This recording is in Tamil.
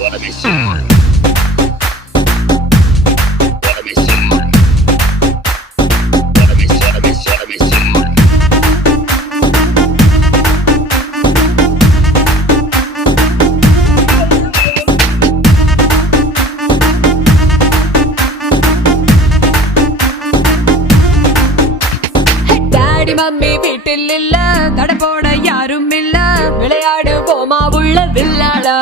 Wanna be seen. மம்மி வீட்டில் இல்ல, தடை போட யாரும் இல்ல, விளையாடு போமா உள்ள வில்லாடா.